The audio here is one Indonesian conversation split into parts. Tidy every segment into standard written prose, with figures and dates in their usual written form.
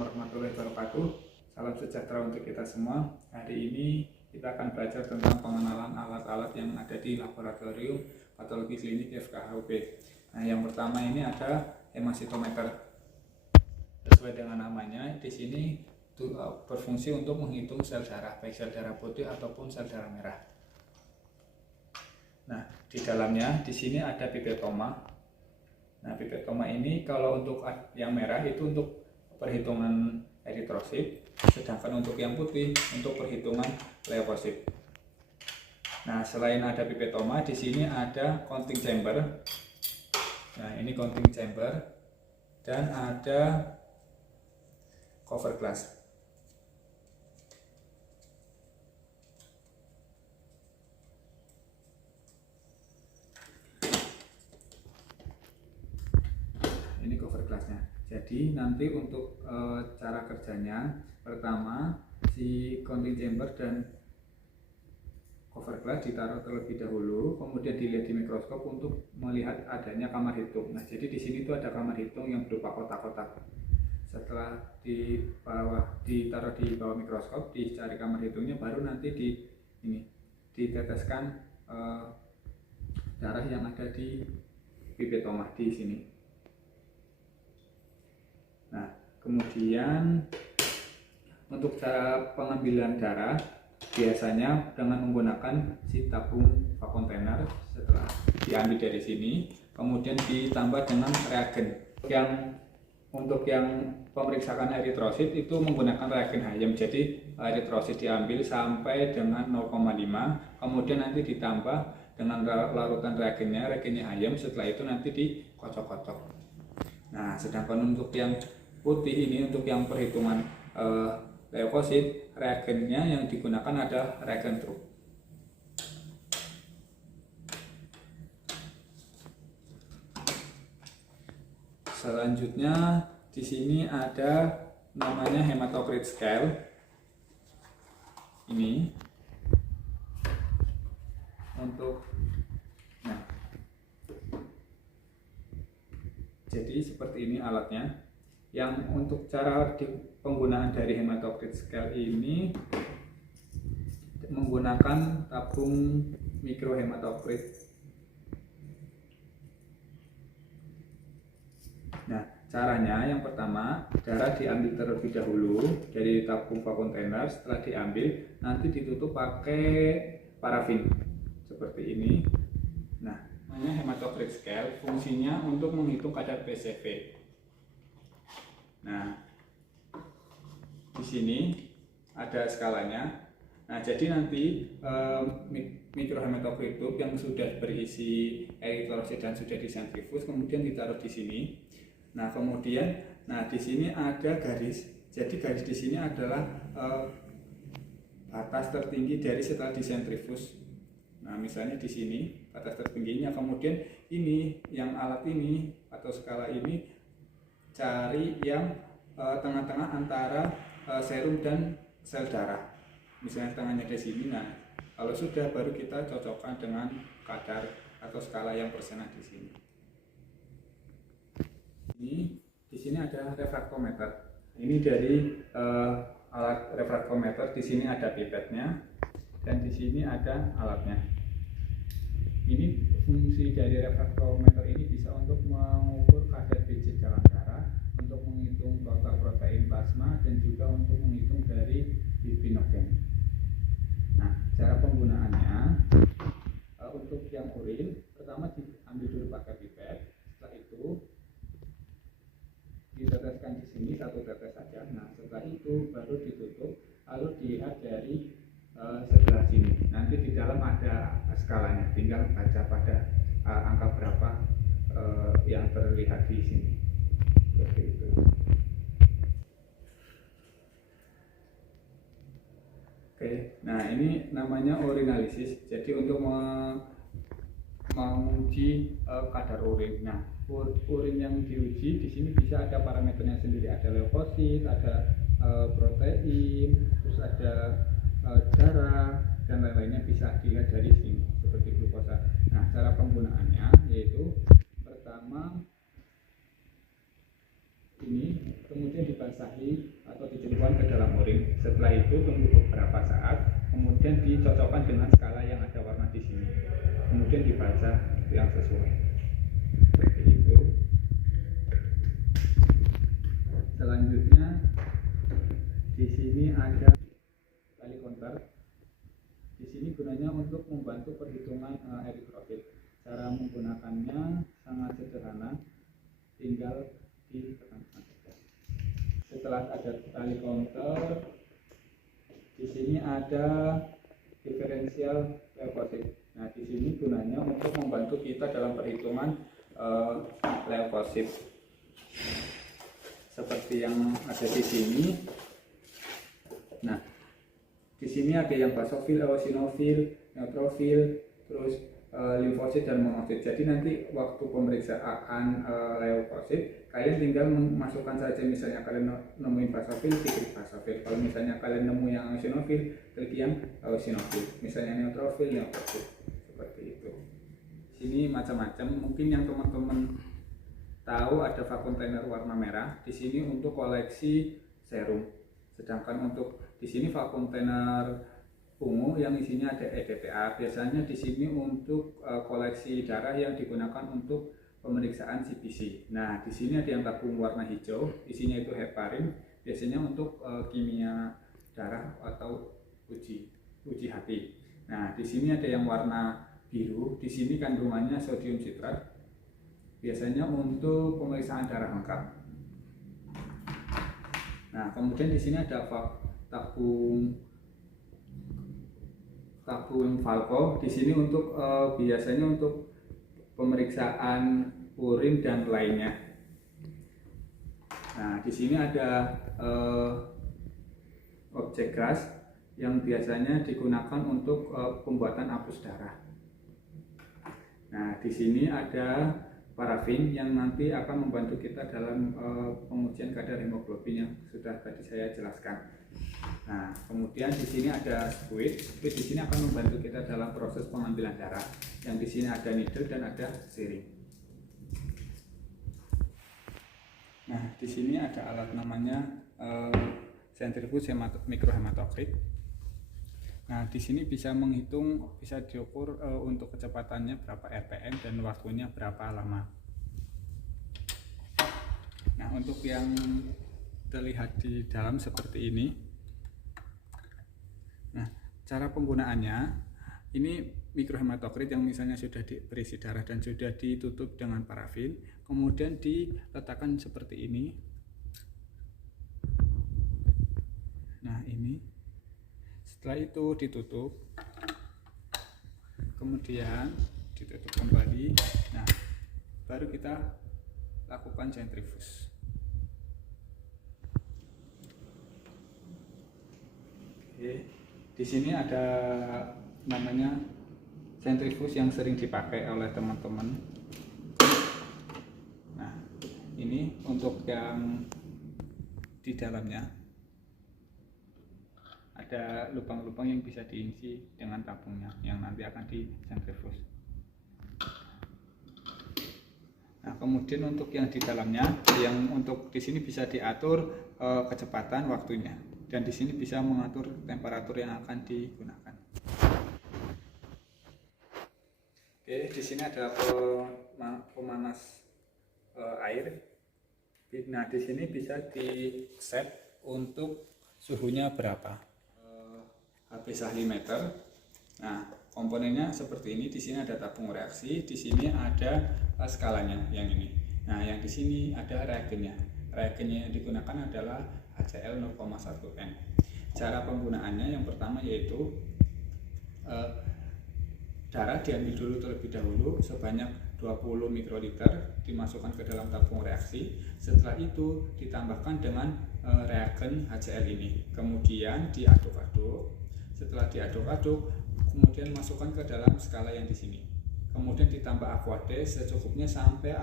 warahmatullahi wabarakatuh. Salam sejahtera untuk kita semua. Hari ini kita akan belajar tentang pengenalan alat-alat yang ada di laboratorium patologi klinik FKHUP. Nah, yang pertama ini ada hemasitometer. Sesuai dengan namanya, di sini berfungsi untuk menghitung sel darah, baik sel darah putih ataupun sel darah merah. Nah, di dalamnya di sini ada pipetoma. Nah, pipetoma ini kalau untuk yang merah itu untuk perhitungan eritrosit, sedangkan untuk yang putih untuk perhitungan leukosit. Nah, selain ada pipetoma, di sini ada counting chamber. Nah, ini counting chamber dan ada cover glass. Ini cover glassnya. Jadi nanti untuk cara kerjanya, pertama si counting chamber dan cover glass ditaruh terlebih dahulu, kemudian dilihat di mikroskop untuk melihat adanya kamar hitung. Nah, jadi di sini tuh ada kamar hitung yang berupa kotak-kotak. Setelah ditaruh di bawah mikroskop, dicari kamar hitungnya, baru nanti diteteskan darah yang ada di pipetoma di sini. Nah, kemudian untuk cara pengambilan darah biasanya dengan menggunakan si tabung vakontainer. Setelah diambil dari sini, kemudian ditambah dengan reagen. Untuk yang pemeriksaan eritrosit itu menggunakan reagen Hayem. Jadi eritrosit diambil sampai dengan 0,5, kemudian nanti ditambah dengan larutan reagennya Hayem. Setelah itu nanti dikocok-kocok. Nah, sedangkan untuk yang putih ini, untuk yang perhitungan leukosit, reagennya yang digunakan adalah reagen truk. Selanjutnya di sini ada namanya hematocrit scale. Ini untuk jadi seperti ini alatnya. Yang untuk cara penggunaan dari hematocrit scale ini menggunakan tabung mikrohematokrit. Nah, caranya yang pertama, darah diambil terlebih dahulu dari tabung vakontainer. Setelah diambil, nanti ditutup pakai parafin seperti ini. Nah, namanya hematocrit scale, fungsinya untuk menghitung kadar PCV. Nah, di sini ada skalanya. Nah, jadi nanti mikrohematokrit yang sudah berisi eritrosit dan sudah disentrifus kemudian ditaruh di sini. Nah, kemudian di sini ada garis. Jadi garis di sini adalah batas tertinggi dari setelah disentrifus. Nah, misalnya di sini batas tertingginya. Kemudian ini yang alat ini atau skala ini cari yang tengah-tengah antara serum dan sel darah. Misalnya tengahnya di sini. Nah, kalau sudah baru kita cocokkan dengan kadar atau skala yang persenan di sini. Di sini ada refraktometer. Ini dari alat refraktometer. Di sini ada pipetnya dan di sini ada alatnya. Ini fungsi dari refraktometer ini bisa untuk mengukur kadar BC dalam darah, untuk menghitung total protein plasma, dan juga untuk menghitung dari lipinogen. Nah, cara penggunaannya untuk yang urin, pertama diambil dulu pakai pipet. Setelah itu diteteskan di sini satu tetes saja. Nah, setelah itu baru ditutup, lalu dilihat dari sebelah sini. Nanti di dalam ada skalanya, tinggal baca pada angka berapa yang terlihat di sini. Seperti itu. Oke, nah ini namanya urinalisis. Jadi untuk menguji kadar urin. Nah, urin yang diuji di sini bisa ada parameternya sendiri. Ada leukosit, ada protein, terus ada darah dan lain-lainnya, bisa dilihat dari sini seperti glukosa. Nah, cara penggunaannya yaitu pertama ini kemudian dibasahi atau dicelupkan ke dalam urin. Setelah itu tunggu beberapa saat, kemudian dicocokkan dengan skala yang ada warna di sini. Kemudian dibaca yang sesuai. Seperti itu. Selanjutnya di sini ada tali konter. Di sini gunanya untuk membantu perhitungan eritrofil. Cara menggunakannya sangat sederhana, tinggal ditekankan. Setelah ada tali konter, di sini ada diferensial leukosit. Nah, di sini gunanya untuk membantu kita dalam perhitungan leukosit. Seperti yang ada di sini. Nah, di sini ada yang basofil, eosinofil, neutrofil, terus limfosit dan monosit. Jadi nanti waktu pemeriksaan leukosit, kalian tinggal memasukkan saja, misalnya kalian nemuin basofil, klik basofil. Kalau misalnya kalian nemu yang eosinofil, klik yang eosinofil. Misalnya neutrofil, neutrofil. Seperti itu. Sini macam-macam. Mungkin yang teman-teman tahu ada vakontainer warna merah. Di sini untuk koleksi serum. Sedangkan untuk di sini vakontainer ungu yang isinya ada EDTA. Biasanya di sini untuk koleksi darah yang digunakan untuk pemeriksaan CBC. Nah, di sini ada yang tabung warna hijau, isinya itu heparin. Biasanya untuk kimia darah atau uji hati. Nah, di sini ada yang warna biru. Di sini kandungannya sodium sitrat. Biasanya untuk pemeriksaan darah lengkap. Nah, kemudian di sini ada tabung Falco. Di sini untuk biasanya untuk pemeriksaan urin dan lainnya. Nah, di sini ada objek gas yang biasanya digunakan untuk pembuatan apus darah. Nah, di sini ada parafin yang nanti akan membantu kita dalam pengujian kadar hemoglobin yang sudah tadi saya jelaskan. Nah, kemudian di sini ada squid. Squid di sini akan membantu kita dalam proses pengambilan darah. Yang di sini ada needle dan ada syring. Nah, di sini ada alat namanya centrifuge microhematokrit. Nah, di sini bisa menghitung, bisa diukur untuk kecepatannya berapa RPM dan waktunya berapa lama. Nah, untuk yang terlihat di dalam seperti ini. Nah, cara penggunaannya, ini mikrohematokrit yang misalnya sudah berisi darah dan sudah ditutup dengan parafin, kemudian diletakkan seperti ini. Nah, ini. Setelah itu ditutup, kemudian ditutup kembali. Nah, baru kita lakukan sentrifuge. Oke, di sini ada namanya sentrifuge yang sering dipakai oleh teman-teman. Nah, ini untuk yang di dalamnya ada lubang-lubang yang bisa diisi dengan tabungnya yang nanti akan disentrifuge. Nah, kemudian untuk yang di dalamnya, yang untuk di sini bisa diatur kecepatan waktunya, dan di sini bisa mengatur temperatur yang akan digunakan. Oke, di sini ada pemanas air. Nah, di sini bisa di set untuk suhunya berapa. HP sahlimeter. Nah, komponennya seperti ini. Di sini ada tabung reaksi, di sini ada skalanya yang ini. Nah, yang di sini ada reagennya. Reagennya yang digunakan adalah HCl 0,1 N. Cara penggunaannya yang pertama yaitu darah diambil dulu terlebih dahulu sebanyak 20 mikroliter, dimasukkan ke dalam tabung reaksi. Setelah itu ditambahkan dengan reagen HCl ini. Kemudian diaduk-aduk. Setelah diaduk-aduk, kemudian masukkan ke dalam skala yang di sini. Kemudian ditambah aquades secukupnya sampai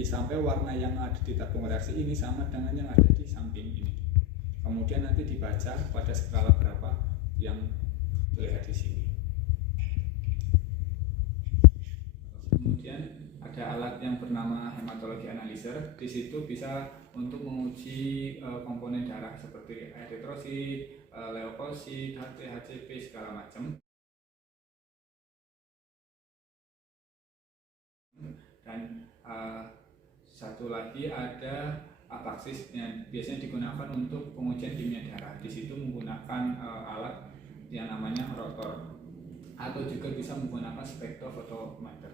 sampai warna yang ada di tabung reaksi ini sama dengan yang ada di samping ini. Kemudian nanti dibaca pada skala berapa yang terlihat di sini. Kemudian ada alat yang bernama hematologi analyzer. Di situ bisa untuk menguji komponen darah seperti eritrosit, leukosit, HCP segala macam. Dan satu lagi ada apaksis yang biasanya digunakan untuk pengujian kimia darah. Di situ menggunakan alat yang namanya rotor atau juga bisa menggunakan spektrofotometer.